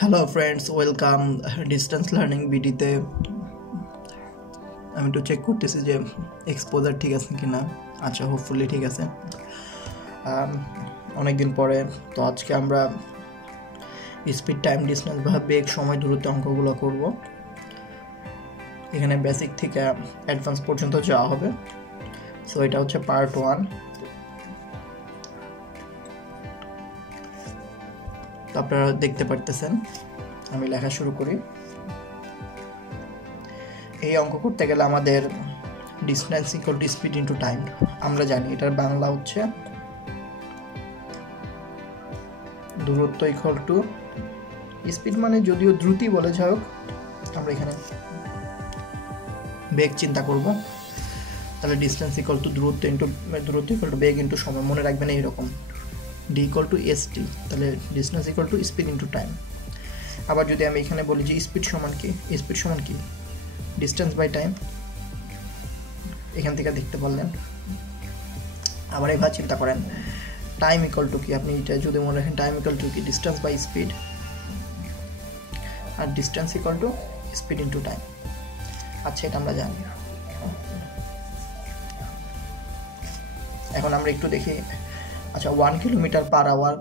Hello friends, welcome distance learning বিডিতে। আমি একটু চেক করতেছি যে এক্সপোজার ঠিক আছে কি না। আচ্ছা, হোপফুলি ঠিক আছে। অনেকদিন পরে তো আজকে আমরা স্পিড, টাইম, ডিস্টেন্স বা বেগ, সময়, দূরত্ব অঙ্কগুলো করব। এখানে বেসিক থেকে অ্যাডভান্স পর্যন্ত যাওয়া হবে। সো এটা হচ্ছে পার্ট 1। তো আপনারা দেখতে পারতেছেন, আমি লেখা শুরু করি। এই অঙ্ক করতে গেলে আমাদের distance equal to speed into time আমরা জানি। এটার বাংলা হচ্ছে দূরত্ব ইকুয়াল টু স্পিড, মানে যদিও দ্রুতি বলে, যাই হোক আমরা এখানে বেগ চিন্তা করব। তাহলে ডিস্টেন্স ইকুয়াল টু দূরত্ব ইকুয়াল টু বেগ ইন্টু সময়। মনে রাখবেন এইরকম, D equal to S T. তাহলে distance equal to speed into time. আবার যদি আমি এখানে বলি যে স্পিড সমান কি ডিস্টেন্স বাই টাইম, এখান থেকে দেখতে পারলেন। আবার এবার চিন্তা করেন টাইম ইকুয়াল টু কি, আপনি এটা যদি মনে রাখেন টাইম ইকুয়াল টু কি ডিস্টেন্স বাই স্পিড, আর distance equal to speed into time. আচ্ছা, এটা আমরা জানি। এখন আমরা একটু দেখি। আচ্ছা, 1 কিলোমিটার পার আওয়ার,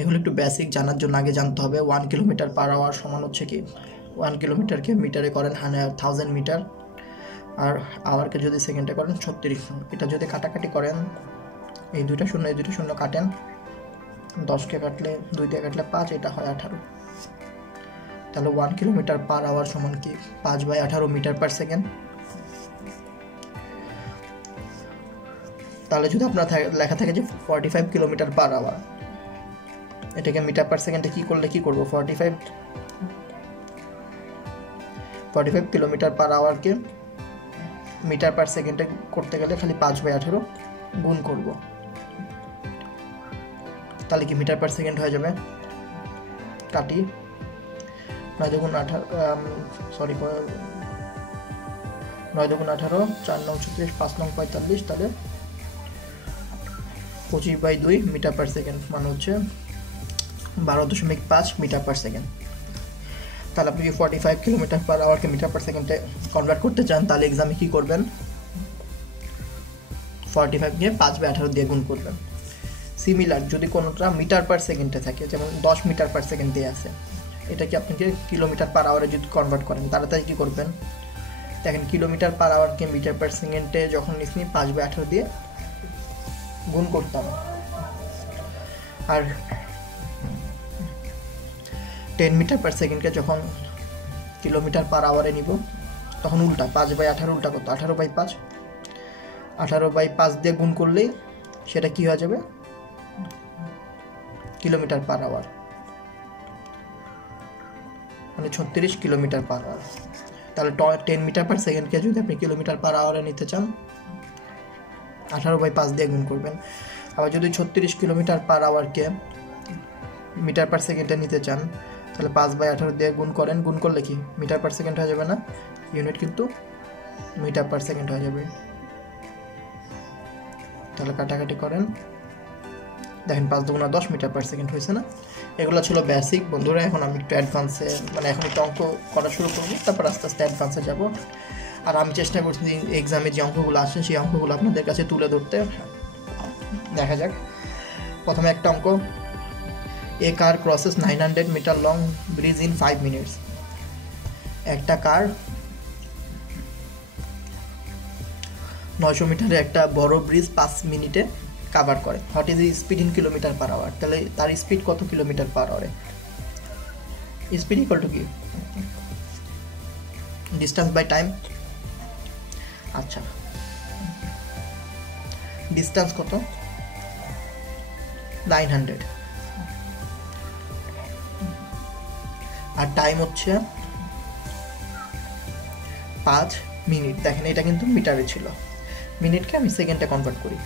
এগুলো একটু বেসিক জানার জন্য আগে জানতে হবে 1 কিলোমিটার পার আওয়ার সমান হচ্ছে কি। 1 কিলোমিটারকে মিটারে করেন 1000 মিটার, আর আওয়ারকে যদি সেকেন্ডে করেন 36। এটা যদি কাটাকাটি করেন, এই দুইটা শূন্য কাটেন, 10কে কাটলে 2 দিয়ে কাটলে 5, এটা হয় 18। তাহলে 1 কিলোমিটার পার আওয়ার সমান কি 5/18 মিটার পার সেকেন্ড। তাহলে যদি আপনার লেখা থাকে যে 45 কিলোমিটার পার আওয়ার, এটাকে মিটার পার সেকেন্ডে কি করবো 45 কিলোমিটার পার আওয়ারকে মিটার পার সেকেন্ডে করতে গেলে খালি 5/18 গুণ করব। তাহলে কি মিটার পার সেকেন্ড হয়ে যাবে। কাটি, 9 দুগুণ 18, 4 9 36, 5 9 45, তাহলে 25/2 মিটার পার সেকেন্ড, মানে হচ্ছে 12.5 মিটার পার সেকেন্ড। তাহলে আপনি যদি 45 কিলোমিটার পার আওয়ারকে মিটার পার সেকেন্ডে কনভার্ট করতে চান, তাহলে এক্সামে কি করবেন, 45 নিয়ে 5/18 দিয়ে গুণ করবেন। সিমিলার যদি কোনোটা মিটার পার সেকেন্ডে থাকে, যেমন 10 মিটার পার সেকেন্ড দিয়ে আছে, এটাকে আপনাকে কিলোমিটার পার আওয়ারে যদি কনভার্ট করেন, তাড়াতাড়ি কী করবেন, দেখেন কিলোমিটার পার আওয়ারকে মিটার পার সেকেন্ডে যখন নিচ্ছি 5/18 দিয়ে গুণ করতাম, আর 10 মিটার পার সেকেন্ডকে যখন কিলোমিটার পার আওয়ারে নিব, তখন উল্টা 5/18 উল্টা কত 18/5, 18/5 দিয়ে গুণ করলেই সেটা কি হয়ে যাবে কিলোমিটার পার আওয়ার, মানে 36 কিলোমিটার পার আওয়ার। তাহলে 10 মিটার পার সেকেন্ডকে যদি আপনি কিলোমিটার পার আওয়ারে নিতে চান, 18/5 দিয়ে গুণ করবেন। আবার যদি 36 কিলোমিটার পার আওয়ারকে মিটার পার সেকেন্ডে নিতে চান, তাহলে 5/18 দিয়ে গুণ করেন। গুণ করলে কি মিটার পার সেকেন্ড হয়ে যাবে না, ইউনিট কিন্তু মিটার পার সেকেন্ড হয়ে যাবে। তাহলে কাটাকাটি করেন, দেখেন 5 দুগুণা 10 মিটার পার সেকেন্ড হয়েছে না। এগুলো ছিল বেসিক বন্ধুরা। এখন আমি একটু অ্যাডভান্সে, মানে এখন একটু অঙ্ক করা শুরু করবো, তারপর আস্তে আস্তে অ্যাডভান্সে যাব। আর আমি চেষ্টা করছি এক্সামে যে অঙ্কগুলো আসে সেই অঙ্কগুলো আপনাদের কাছে তুলে ধরতে। দেখা যাক। প্রথমে একটা অঙ্ক, a car crosses 900 metre long bridge in 5 minutes. একটা কার 900 মিটারের একটা বড় ব্রিজ 5 মিনিটে কাভার করে। What is speed in kilometre per hour. তাহলে তার স্পিড কত কিলোমিটার পার আওয়ারে। স্পিড ইকুয়াল টু কি ডিস্টেন্স বাই টাইম। আচ্ছা, ডিস্টেন্স কত 900, আর টাইম হচ্ছে 5 মিনিট। দেখেন এটা কিন্তু মিটারে ছিল, মিনিটকে আমি সেকেন্ডে কনভার্ট করি।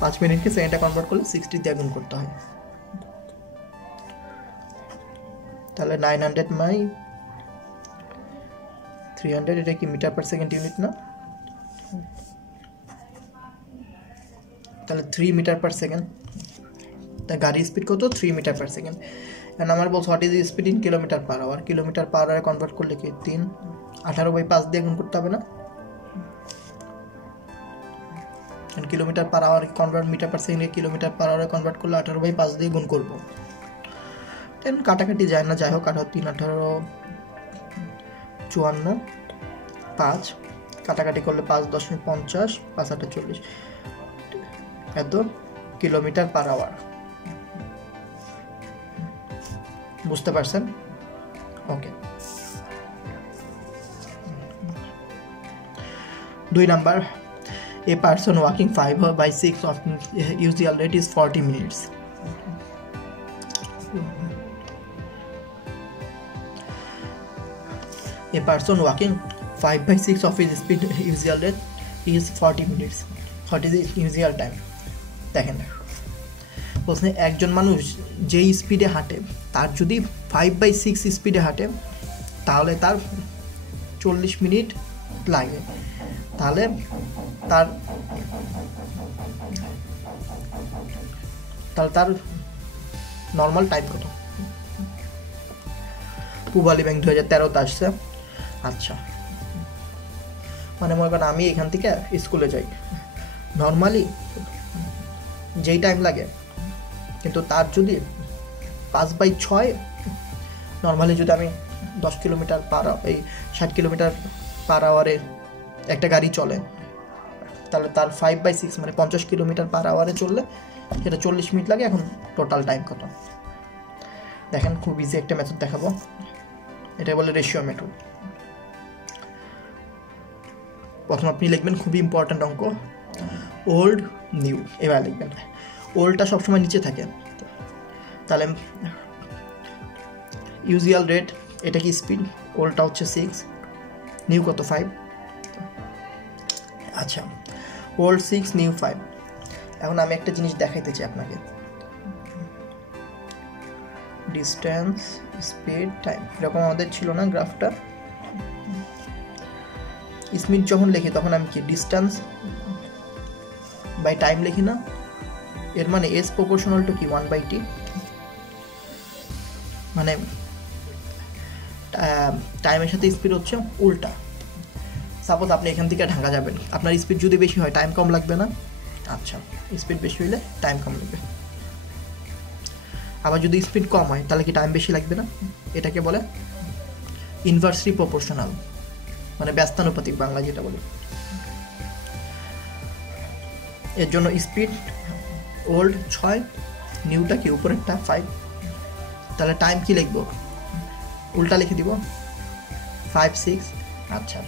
5 মিনিটকে সেকেন্ডে কনভার্ট করলে 60 দিয়ে গুণ করতে হয়। তাহলে 900 বাই 300, এটা কি মিটার পার সেকেন্ড ইউনিট না? তাহলে 3 মিটার পার সেকেন্ড। তা গাড়ির স্পিড কত? 3 মিটার পার সেকেন্ড। এন্ড আমার বলছে what is speed in kilometre per hour. Kilometre per আওয়ারে কনভার্ট করলে কি 3 18/5 দিয়ে গুণ করতে হবে না? Kilometre per hour convert metre per সেকেন্ডে কিলোমিটার পার আওয়ারে কনভার্ট করলে 18/5 দিয়ে গুণ করব। দেন কাটাকাটি যায় না, যাই হোক 18 3 18 54 5 কাটাকাটি করলে 5 10 50 5 8 40 এত কিলোমিটার পার আওয়ার। বুঝতে পারছেন? Okay. 2 number, a person walking 5/6 of usual rate is 40 minutes. A person walking 5/6 of his speed usual rate is 40 minutes. What is the usual time? দেখেন বলছে একজন মানুষ যেই স্পিডে হাঁটে তার যদি 5/6 স্পিডে হাঁটে তাহলে তার 40 মিনিট লাগে। তাহলে তার নর্মাল টাইম কত? পূবালী ব্যাংক 2013 আসছে। আচ্ছা, মানে মনে করেন আমি এখান থেকে স্কুলে যাই, নর্মালি যেই টাইম লাগে, কিন্তু তার যদি 5/6 নর্মালি যদি আমি 10 কিলোমিটার পার 60 কিলোমিটার পার আওয়ারে একটা গাড়ি চলে, তাহলে তার 5/6 মানে 50 কিলোমিটার পার আওয়ারে চললে সেটা 40 মিনিট লাগে। এখন টোটাল টাইম কত? দেখেন খুব ইজি একটা মেথড দেখাবো, এটা বলে রেশিও মেথড। প্রথম আপনি লিখবেন, খুবই ইম্পর্ট্যান্ট অঙ্ক, ওল্ড নিউ। এবার লিখবেন ওল্ডটা সবসময় নিচে থাকে, তাহলে ইউজুয়াল রেট এটা কি স্পিড, ওল্ডটা হচ্ছে 6, নিউ কত 5। আচ্ছা, ওল্ড 6 নিউ 5। এখন আমি একটা জিনিস দেখাইতে চাই আপনাকে, ডিস্টেন্স স্পিড টাইম এরকম আমাদের ছিল না গ্রাফটা। স্পিড যখন লিখি তখন আমি কি ডিস্টেন্স বাই টাইম লিখি না? এর মানে এস প্রপোর্শনাল টু কি 1/t, মানে টাইমের সাথে স্পিড হচ্ছে উল্টা। সাপোজ আপনি এখান থেকে ঢাকা যাবেন, আপনার স্পিড যদি বেশি হয় টাইম কম লাগবে না? আচ্ছা, স্পিড বেশি হইলে টাইম কম লাগবে। আবার যদি স্পিড কম হয় তাহলে কি টাইম বেশি লাগবে না? এটাকে বলে ইনভার্সলি প্রপোর্শনাল, মানে ব্যস্তানুপাতিক বাংলা যেটা বলে। এর জন্য স্পিড ওল্ড 6, নিউটা কি উপরেরটা 5, তাহলে টাইম কি লিখবো? উল্টা লিখে দিব 5 6। আচ্ছা,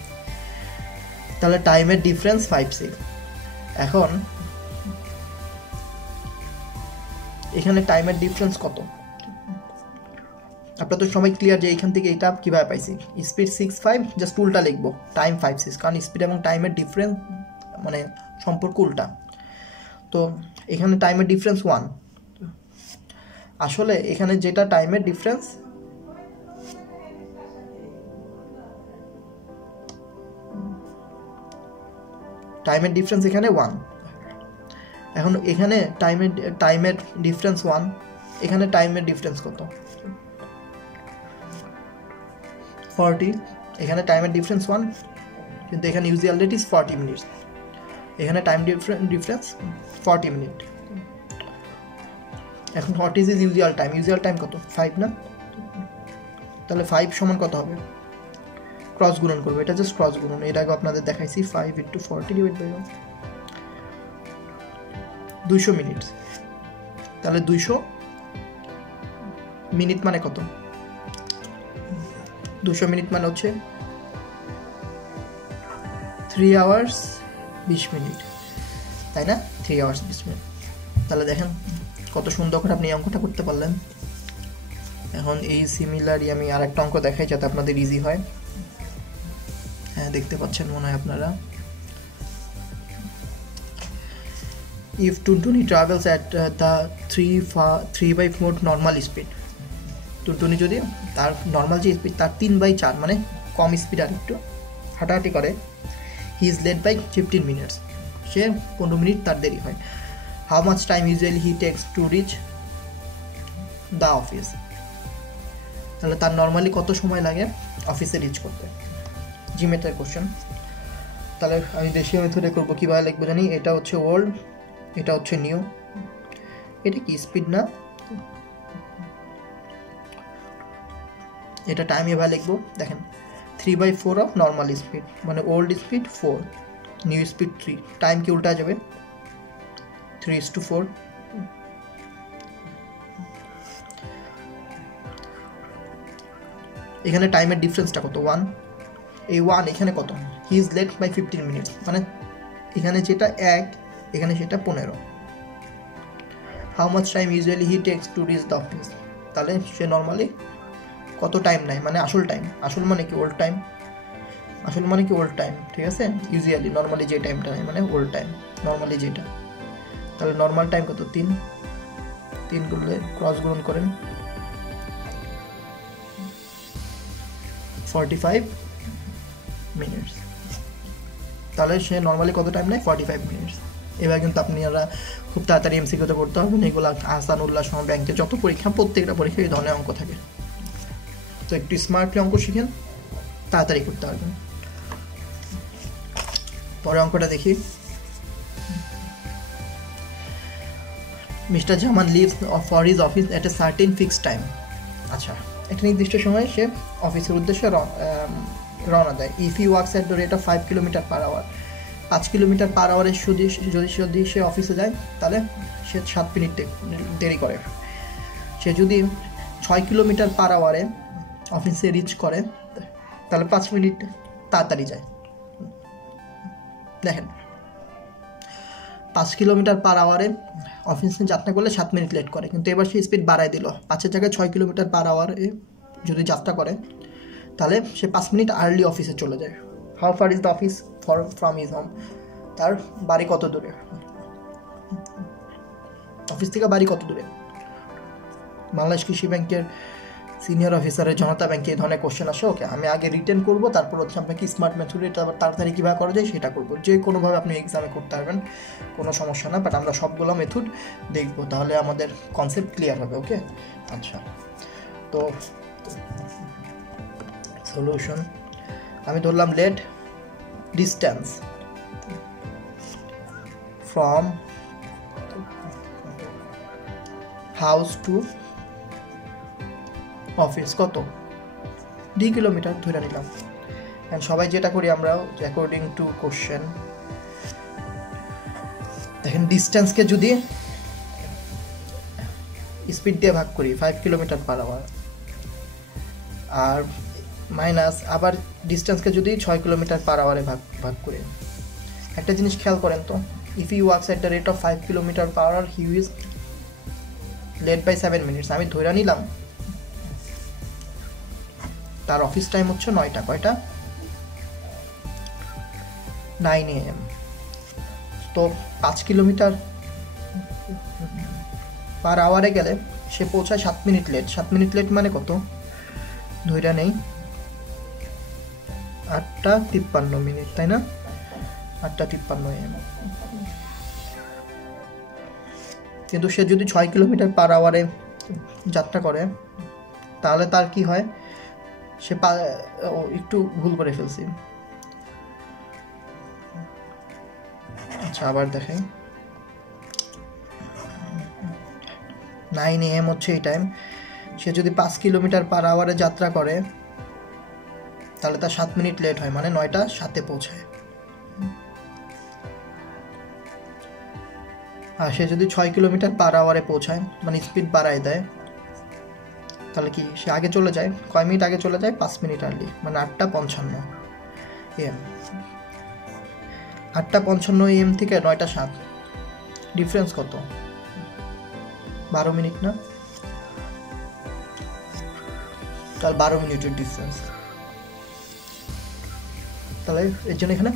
তাহলে টাইমের ডিফারেন্স 5 6। এখন এখানে টাইমের ডিফারেন্স কত? আপনারা তো সবাই ক্লিয়ার যে এইখান থেকে এটা কিভাবে পাইছি, স্পিড 6 5 জাস্ট উল্টা লিখবো টাইম 5 6, কারণ স্পিড এবং টাইমের ডিফারেন্স মানে সম্পর্ক উল্টা। তো এখানে টাইমের ডিফারেন্স 1। আসলে এখানে যেটা টাইমের ডিফারেন্স, এখানে 1। এখন এখানে টাইমের ডিফারেন্স 1, এখানে টাইমের ডিফারেন্স কত? 40। এখানে টাইমের ডিফারেন্স 1, কিন্তু এখানে ইউজুয়াল রেট ইজ 40 মিনিটস, এখানে টাইম ডিফারেন্স 40 মিনিট। এখন what is usual time? Usual time কত? 5 না? তাহলে 5 সমান কত হবে? ক্রস গুণন করবো, এটা জাস্ট ক্রস গুণন। এর আগে আপনাদের দেখাইছি 5 × 40 / 1 200 মিনিট। তাহলে 200 মিনিট মানে কত? 200 মিনিট মানে হচ্ছে 3 আওয়ার্স 20 মিনিট, তাই না? 3 আওয়ার্স 20 মিনিট। তাহলে দেখেন কত সুন্দর করে আপনি অঙ্কটা করতে পারলেন। এখন এই সিমিলারই আমি আরেকটা অঙ্ক দেখাই যাতে আপনাদের ইজি হয়। হ্যাঁ, দেখতে পাচ্ছেন মনে হয় আপনারা। If Tuntuni travels at the 3/4 normal speed, টুনটুনি যদি তার নর্মাল যে স্পিড তার 3/4 মানে কম স্পিড আর একটু হাঁটাহাঁটি করে, he is late by 15 minutes, সে 15 মিনিট তার দেরি হয়। How much time usually he takes to reach the office, তাহলে তার নর্মালি কত সময় লাগে অফিসে রিচ করতে। জিমেটের কোশ্চেন। তাহলে আমি দেশীয় মেথডে করবো, কীভাবে লিখবো জানি, এটা হচ্ছে ওল্ড, এটা হচ্ছে নিউ, এটা কি স্পিড না, এটা টাইম এভাবে লিখবো। দেখেন 3/4 অফ নর্মাল স্পিড, মানে old speed 4, new speed 3, time কি উল্টা যাবে 3:4। এখানে টাইমের ডিফারেন্সটা কত 1, এই 1 এখানে কত, he is late by 15 minutes, মানে এখানে যেটা 1 এখানে সেটা 15। How much time usually he takes to reach the office, তাহলে সে নর্মালি কত টাইম নেয়, মানে আসল টাইম, আসল মানে কি ওল্ড টাইম, আসল মানে কি ওল্ড টাইম, ঠিক আছে। ইউজুয়ালি নর্মালি যে টাইমটা নেয় মানে ওল্ড টাইম, নর্মালি যেটা, তাহলে নর্মাল টাইম কত 3 করলে ক্রস গুণন করেন 45 মিনিটস, তাহলে সে নর্মালি কত টাইম নেয় 45 মিনিটস। এবার কিন্তু আপনারা খুব তাড়াতাড়ি এমসিকিউতে করতে হবে, এগুলো আহসান উল্লাহ সহ ব্যাংকে যত পরীক্ষা, প্রত্যেকটা পরীক্ষায় এই ধরনের অঙ্ক থাকে, তো একটু স্মার্টলি অঙ্ক শিখেন, তাড়াতাড়ি করতে পারবেন। পরে অঙ্কটা দেখি। Mister Zaman leaves for his office at a certain fixed time, আচ্ছা একটা নির্দিষ্ট সময় সে অফিসের উদ্দেশ্যে রওনা দেয়। If he works at the rate of 5 kilometre per hour, 5 kilometre per আওয়ারে যদি সে অফিসে যায় তাহলে সে 7 মিনিট দেরি করে। সে যদি 6 কিলোমিটার পার আওয়ারে অফিসে রিচ করে তাহলে 5 মিনিট তাড়াতাড়ি যায়। দেখেন 5 কিলোমিটার পার আওয়ারে অফিসে যাত্রা করলে 7 মিনিট লেট করে, কিন্তু এবার সে স্পিড বাড়ায় দিল, 5-এর জায়গায় 6 কিলোমিটার পার আওয়ারে যদি যাত্রা করে তাহলে সে 5 মিনিট আর্লি অফিসে চলে যায়। How far is the office from his home, তার বাড়ি কত দূরে, অফিস থেকে বাড়ি কত দূরে। বাংলাদেশ কৃষি ব্যাংকের সিনিয়র অফিসারের জনতা ব্যাংকে এই ধরনের কোশ্চেন আসে। ওকে, আমি আগে রিটেন করবো, তারপর হচ্ছে আপনাকে স্মার্ট মেথডে তাড়াতাড়ি কীভাবে করা যায় সেটা করবো, যে কোনোভাবে আপনি এক্সামে করতে পারবেন, কোনো সমস্যা না, বাট আমরা সবগুলো মেথড দেখবো, তাহলে আমাদের কনসেপ্ট ক্লিয়ার হবে। ওকে, আচ্ছা, তো সলিউশন আমি ধরলাম let distance from house to office কত, 2 কিলোমিটার ধরে নিলাম। অ্যান্ড সবাই যেটা করি আমরা অ্যাকর্ডিং টু কোশ্চেন, দেখেন ডিস্টেন্সকে যদি স্পিড দিয়ে ভাগ করি 5 কিলোমিটার পার আওয়ার, আর মাইনাস আবার ডিস্টেন্সকে যদি 6 কিলোমিটার পার আওয়ারে ভাগ করি, একটা জিনিস খেয়াল করেন তো, if he works at the rate of 5 kilometre per hour he is late by 7 minutes, আমি ধরে নিলাম তার অফিস টাইম হচ্ছে 9টা, কয়টা 9 AM, তো 5 কিলোমিটার পার আওয়ারে গেলে সে পৌঁছায় 7 মিনিট লেট। 7 মিনিট লেট মানে কত ধৈর্য নেই 8:53 মিনিট, তাই না, 8:53 AM। কিন্তু সে যদি 6 কিলোমিটার পার আওয়ারে যাত্রা করে তাহলে তার কি হয়, সে একটু ভুল করে ফেলছি, আচ্ছা আবার দেখেন 9 AM হচ্ছে এই টাইম, সে যদি 5 কিলোমিটার পার আওয়ারে যাত্রা করে তাহলে তার 7 মিনিট লেট হয়, মানে 9:07 পৌঁছায়। আর সে যদি 6 কিলোমিটার পার আওয়ারে পৌঁছায়, মানে স্পিড বাড়ায় দেয়, তাহলে কি সে আগে চলে যায়, কয় মিনিট আগে চলে যায়, 5 মিনিট আর্লি, মানে 8:55 AM। 8:55 AM থেকে 9:07 ডিফারেন্স কত, 12 মিনিট না, তাহলে 12 মিনিটের ডিফারেন্স, তাহলে এর জন্য এখানে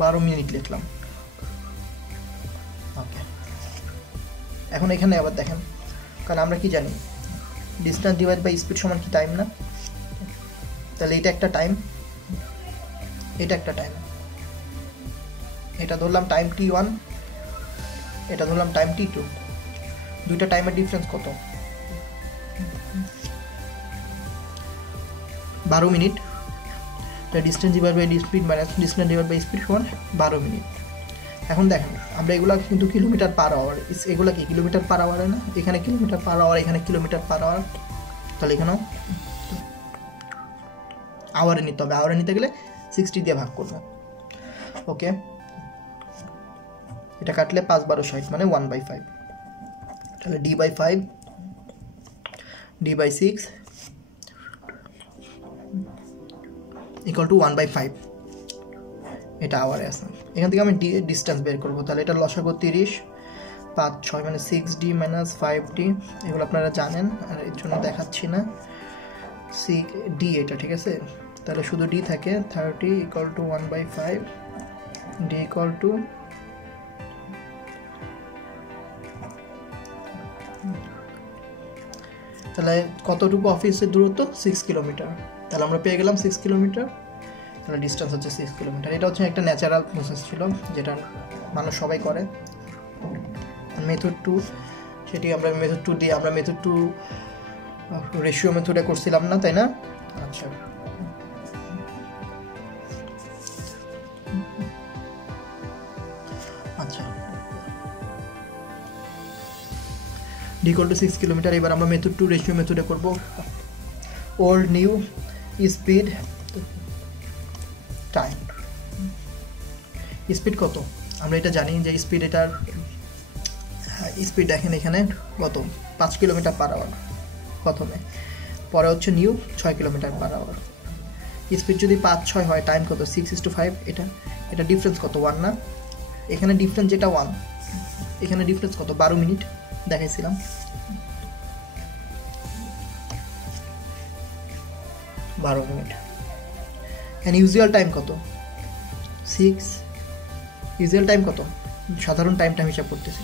12 মিনিট লিখলাম। ওকে, এখন এখানে আবার দেখেন, কারণ আমরা কি জানি ডিস্টেন্স ডিভাইড বাই স্পিড সমান কি টাইম না, তাহলে এটা একটা টাইম, এটা একটা টাইম, এটা ধরলাম টাইম T1, এটা ধরলাম টাইম T2, দুইটা টাইমের ডিফারেন্স কত? 12 minute. Distance divide by speed minus distance divide by speed সমান 12 মিনিট। এখন দেখেন আমরা এগুলা কিন্তু কিলোমিটার পার আওয়ার, এগুলা কি কিলোমিটার পার আওয়ারে না? এখানে কিলোমিটার পার আওয়ার, এখানে কিলোমিটার পার আওয়ার, তাহলে এখানেও আওয়ারে নিতে হবে। আওয়ারে নিতে গেলে 60 দিয়ে ভাগ করবো। ওকে, এটা কাটলে 5 12 60 মানে 1/5। তাহলে D/5 D/6 ইকুয়াল টু 1/5, এটা আওয়ারে আছে। এখান থেকে আমি ডিস্টেন্স বের করবো। তাহলে এটা লসাগু 30, 5 6 মানে 6D মাইনাস 5D, এগুলো আপনারা জানেন আর এর জন্য দেখাচ্ছি না। D এটা ঠিক আছে, তাহলে শুধু D থাকে 30 equal to 1/5, D equal to তাহলে কতটুকু অফিসের দূরত্ব? 6 কিলোমিটার। তাহলে আমরা পেয়ে গেলাম 6 কিলোমিটার, তাহলে ডিস্টেন্স হচ্ছে 6 কিলোমিটার। এটা হচ্ছে একটা ন্যাচারাল প্রসেস ছিল যেটা মানুষ সবাই করে। মেথড 2 সেটি আমরা মেথড 2 দিয়ে আমরা মেথড 2 রেশিও মেথডে করছিলাম না, তাই না? আচ্ছা, আচ্ছা D equal to 6 কিলোমিটার। এবার আমরা মেথড 2 রেশিও মেথডে করব। Old new speed time. Speed কত? আমরা এটা জানি যে স্পিড, এটার স্পিড দেখেন এখানে কত, 5 কিলোমিটার পার আওয়ার প্রথমে, পরে হচ্ছে new 6 kilometre per hour. Speed যদি 5 6 হয়, টাইম কত? 6:5। এটা ডিফারেন্স কত? 1 না? এখানে ডিফারেন্স যেটা 1, এখানে ডিফারেন্স কত? 12 মিনিট দেখাইছিলাম। 12 মিনিট। এন্ড ইউজুয়াল টাইম কত? 6। ইউজুয়াল টাইম কত? সাধারণ টাইমটা হিসাব করতেছি,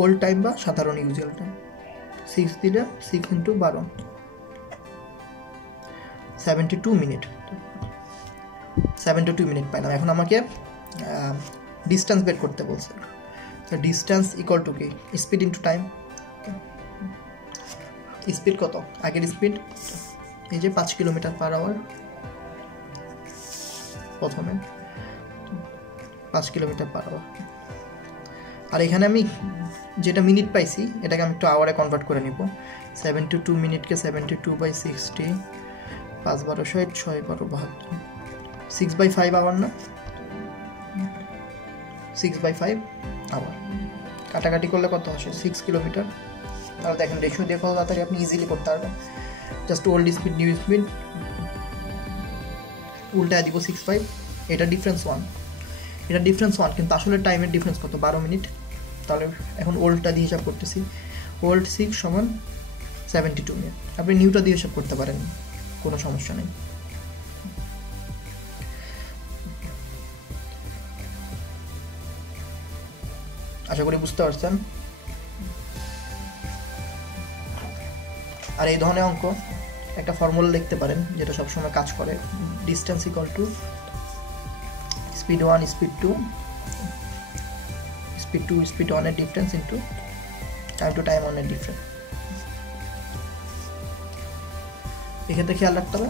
ওল্ড টাইম বা সাধারণ ইউজুয়াল টাইম। 6 দিলে 6 ইন্টু 12 72 মিনিট। 72 মিনিট পাইলাম। এখন আমাকে ডিস্টেন্স বের করতে বলছে। তো ডিস্টেন্স ইকুয়াল টু কি? Speed into time. স্পিড কত? আগের স্পিড এই যে 5 কিলোমিটার পার আওয়ার, প্রথমে 5 কিলোমিটার পার আওয়ার। আর এখানে আমি যেটা মিনিট পাইছি এটাকে আমি একটু আওয়ারে কনভার্ট করে নিব। 72 মিনিটকে 72/60, 5 12 60, 6 12 72, 6/5 আওয়ার না? 6/5 আওয়ার। কাটাকাটি করলে কত আসে? 6 কিলোমিটার। তাহলে দেখেন রেশিও দিয়ে কত তাড়াতাড়ি আপনি ইজিলি করতে পারবেন। Just old speed new speed উল্টায় দিব 6/5। এটা ডিফারেন্স 1, এটা ডিফারেন্স 1, কিন্তু আসলে টাইমের ডিফারেন্স কত? 12 মিনিট। তাহলে এখন ওল্ডটা দিয়ে হিসাব করতেছি। ওল্ড 6 সমান 72 মিনিট। আপনি নিউটা দিয়ে হিসাব করতে পারেন, কোনো সমস্যা নেই। আশা করি বুঝতে পারছেন। আর এই ধরনের অঙ্ক একটা ফর্মুলা লিখতে পারেন যেটা সবসময় কাজ করে। Distance equal to speed 1 speed 2 speed 2 speed 1 এর difference into time to time 1 এর ডিফারেন্স। এক্ষেত্রে খেয়াল রাখতে হবে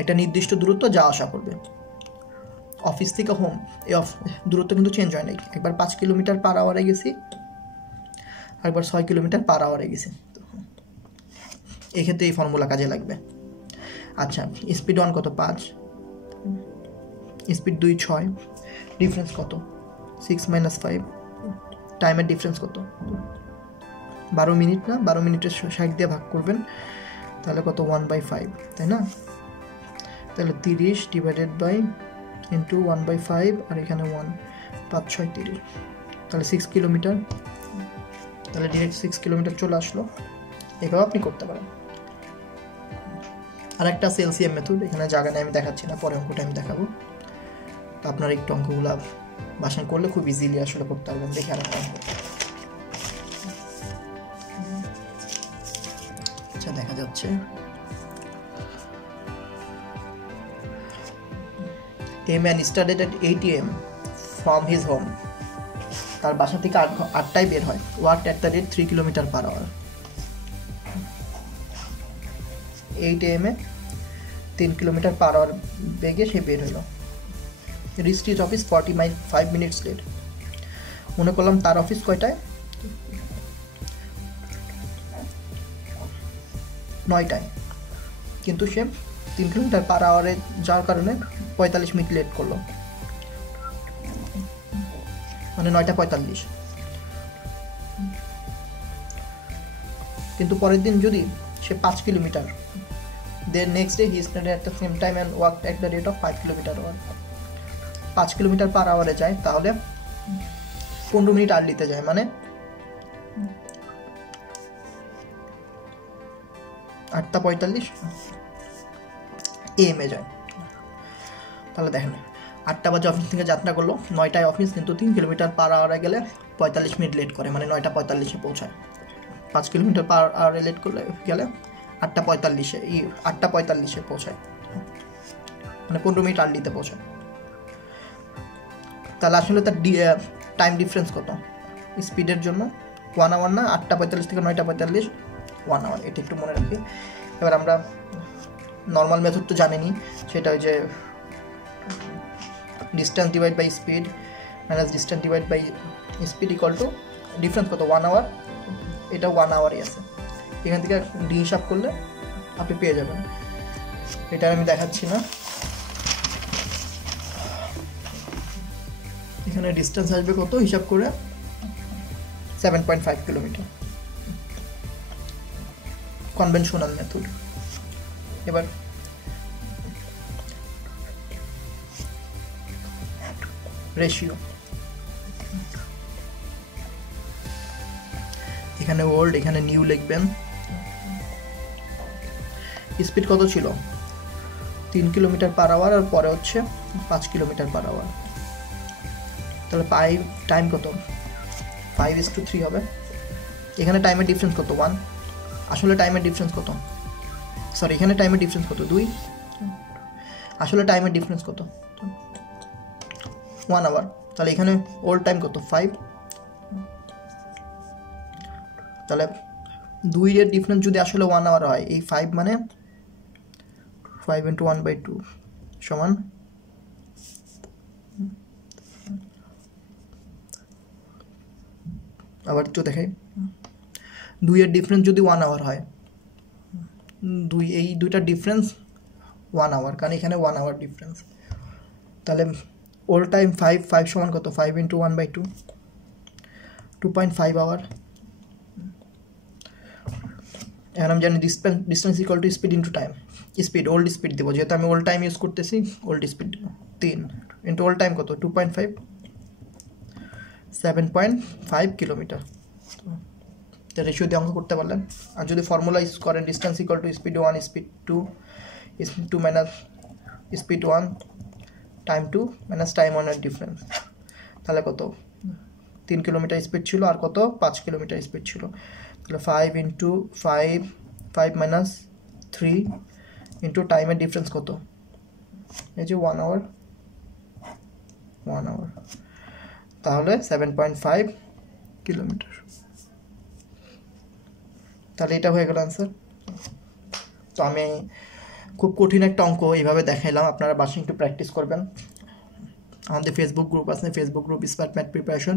একটা নির্দিষ্ট দূরত্ব যা আসা করবে অফিস থেকে হোম, এই দূরত্ব কিন্তু চেঞ্জ হয় নাই। একবার 5 কিলোমিটার পার আওয়ারে গেছি, একবার 6 কিলোমিটার পার আওয়ারে গেছি। এক্ষেত্রে এই ফর্মুলা কাজে লাগবে। আচ্ছা, স্পিড 1 কত? 5, স্পিড 2 6, ডিফারেন্স কত? 6 - 5, টাইমের ডিফারেন্স কত? 12 মিনিট না? 12 মিনিটের 60 দিয়ে ভাগ করবেন, তাহলে কত? 1/5, তাই না? তাহলে 30 ডিভাইডেড বাই ইন্টু 1/5, আর এখানে 1, 5 6 30, তাহলে 6 কিলোমিটার। তাহলে ডিরেক্ট 6 কিলোমিটার চলে আসলো। এভাবে আপনি করতে পারেন। আর একটা এলসিএম মেথড, এখানে জায়গা নেই আমি দেখাচ্ছি না, পরে অঙ্কটা আমি দেখাবো। তো আপনারা একটু অঙ্কগুলো বাসায় করলে খুব ইজিলি আসলে করতে পারবেন। দেখে আর একটা অঙ্ক। আচ্ছা, দেখা যাচ্ছে A man started at 8 AM from his home. তার বাসা থেকে 8টায় বের হয়, walked at the rate 3 km/h. 8 AM 3 km/h বেগে সে বের হলো। reached his office 45 minutes late. মনে করলাম তার অফিস কয়টায়, 9টায়, কিন্তু সে 3 km/h যাওয়ার কারণে 45 মিনিট লেট করলো, মানে 9:45। কিন্তু পরের দিন যদি সে 5 kilometre, then next day he started at the same time and walked at the rate of 5 km/h. 5 km/h যায়, তাহলে 15 মিনিট আর্লিতে যায়, মানে 8:45 AM যায়। তাহলে দেখেন 8টা বাজে অফিস থেকে যাত্রা করলো, 9টায় অফিস, কিন্তু 3 km/h গেলে 45 মিনিট লেট করে, মানে 9:45 পৌঁছায়। 5 km/h লেট করলে গেলে 8:45 পৌঁছায়, মানে 15 মিনিট আর্লিতে পৌঁছায়। তাহলে আসলে তার টাইম ডিফারেন্স কত স্পিডের জন্য? 1 আওয়ার না, 8:45 থেকে 9:45, 1 আওয়ার। এটা একটু মনে রাখি। এবার আমরা নর্মাল মেথড তো জানিনি, সেটা ওই যে distance divide by speed minus distance divide by speed equal to difference কত, 1 আওয়ার। এটা 1 আওয়ারই আছে, এখান থেকে ডি হিসাব করলে আপনি পেয়ে যাবেন। এটা আমি দেখাচ্ছি না, এখানে ডিস্টেন্স আসবে কত হিসাব করে, 7.5 কিলোমিটার, কনভেনশনাল মেথড। এবার রেশিও, এখানে ওল্ড, এখানে নিউ লিখবেন। স্পিড কত ছিল, 3 km/h, আর পরে হচ্ছে 5 km/h। তাহলে টাইম কত, 5:3 হবে। এখানে টাইমের ডিফারেন্স কত, 1। আসলে টাইমের ডিফারেন্স কত, সরি এখানে টাইমের ডিফারেন্স কত, 2। আসলে টাইমের ডিফারেন্স কত, 1 আওয়ার। তাহলে এখানে ওল্ড টাইম কত, 5। তাহলে 2 এর ডিফারেন্স যদি আসলে 1 আওয়ার হয়, এই 5 মানে 5 × 1/2 সমান আবার একটু দেখাই, 2 এর ডিফারেন্স যদি 1 আওয়ার হয়, এই দুইটার ডিফারেন্স 1 আওয়ার, কারণ এখানে 1 আওয়ার ডিফারেন্স। তাহলে ওল্ড টাইম 5 সমান কত, 5 × 1/2, 2.5 আওয়ার। এখন আমি জানি distance equal to speed into time. Speed, old speed দেবো, যেহেতু আমি ওল্ড টাইম ইউজ করতেছি, old speed 3 into old time কত, 2.5, 7.5 কিলোমিটার। তো রেশিও দিয়ে অঙ্ক করতে পারলেন। আর যদি ফর্মুলা ইউজ করেন, distance equal to speed 1, speed 2, speed 2 minus speed 1, time 2 minus time 1 এর ডিফারেন্স, তাহলে কত, 3 কিলোমিটার স্পিড ছিল, আর কত, 5 কিলোমিটার স্পিড ছিল। তাহলে 5 × 5 মাইনাস 3 ইন্টু টাইমের ডিফারেন্স কত, এই যে 1 আওয়ার, তাহলে 7.5 কিলোমিটার। তাহলে এটা হয়ে গেল অ্যান্সার। তো আমি খুব কঠিন একটা অঙ্ক এইভাবে দেখাইলাম, আপনারা বাসায় একটু প্র্যাকটিস করবেন। আমাদের ফেসবুক গ্রুপ আছে, Facebook group smart math preparation,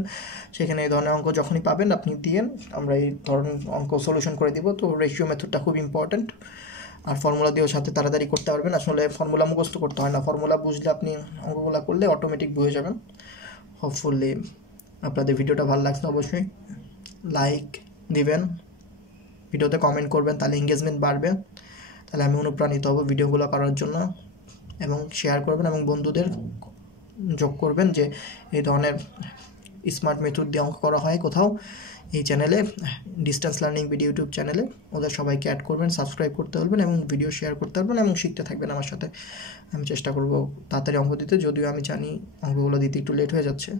সেখানে এই ধরনের অঙ্ক যখনই পাবেন আপনি দিয়েন, আমরা এই ধরনের অঙ্ক সলিউশন করে দিব। তো রেশিও মেথডটা খুব ইম্পর্ট্যান্ট, আর ফর্মুলা দিয়েও সাথে তাড়াতাড়ি করতে পারবেন। আসলে ফর্মুলা মুখস্থ করতে হয় না, ফর্মুলা বুঝলে আপনি অঙ্কগুলো করলে অটোমেটিক বুঝে যাবেন। হোপফুলি আপনাদের ভিডিওটা ভালো লাগছে, অবশ্যই লাইক দিবেন, ভিডিওতে কমেন্ট করবেন, তাহলে এঙ্গেজমেন্ট বাড়বে, তাহলে আমি অনুপ্রাণিত হব ভিডিওগুলো করার জন্য। এবং শেয়ার করবেন এবং বন্ধুদের যোগ করবেন যে এই ধরনের স্মার্ট মেথড দিয়ে অঙ্ক করা হয় কোথাও, এই চ্যানেলে ডিস্টেন্স লার্নিং ভিডিও ইউটিউব চ্যানেলে ওদের সবাইকে অ্যাড করবেন, সাবস্ক্রাইব করতে পারবেন এবং ভিডিও শেয়ার করতে পারবেন এবং শিখতে থাকবেন আমার সাথে। আমি চেষ্টা করব তাড়াতাড়ি অঙ্ক দিতে, যদিও আমি জানি অঙ্কগুলো দিতে একটু লেট হয়ে যাচ্ছে।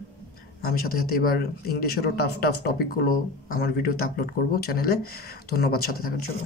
আমি সাথে সাথে এবার ইংলিশেরও টাফ টপিকগুলো আমার ভিডিওতে আপলোড করব চ্যানেলে। ধন্যবাদ সাথে থাকার জন্য।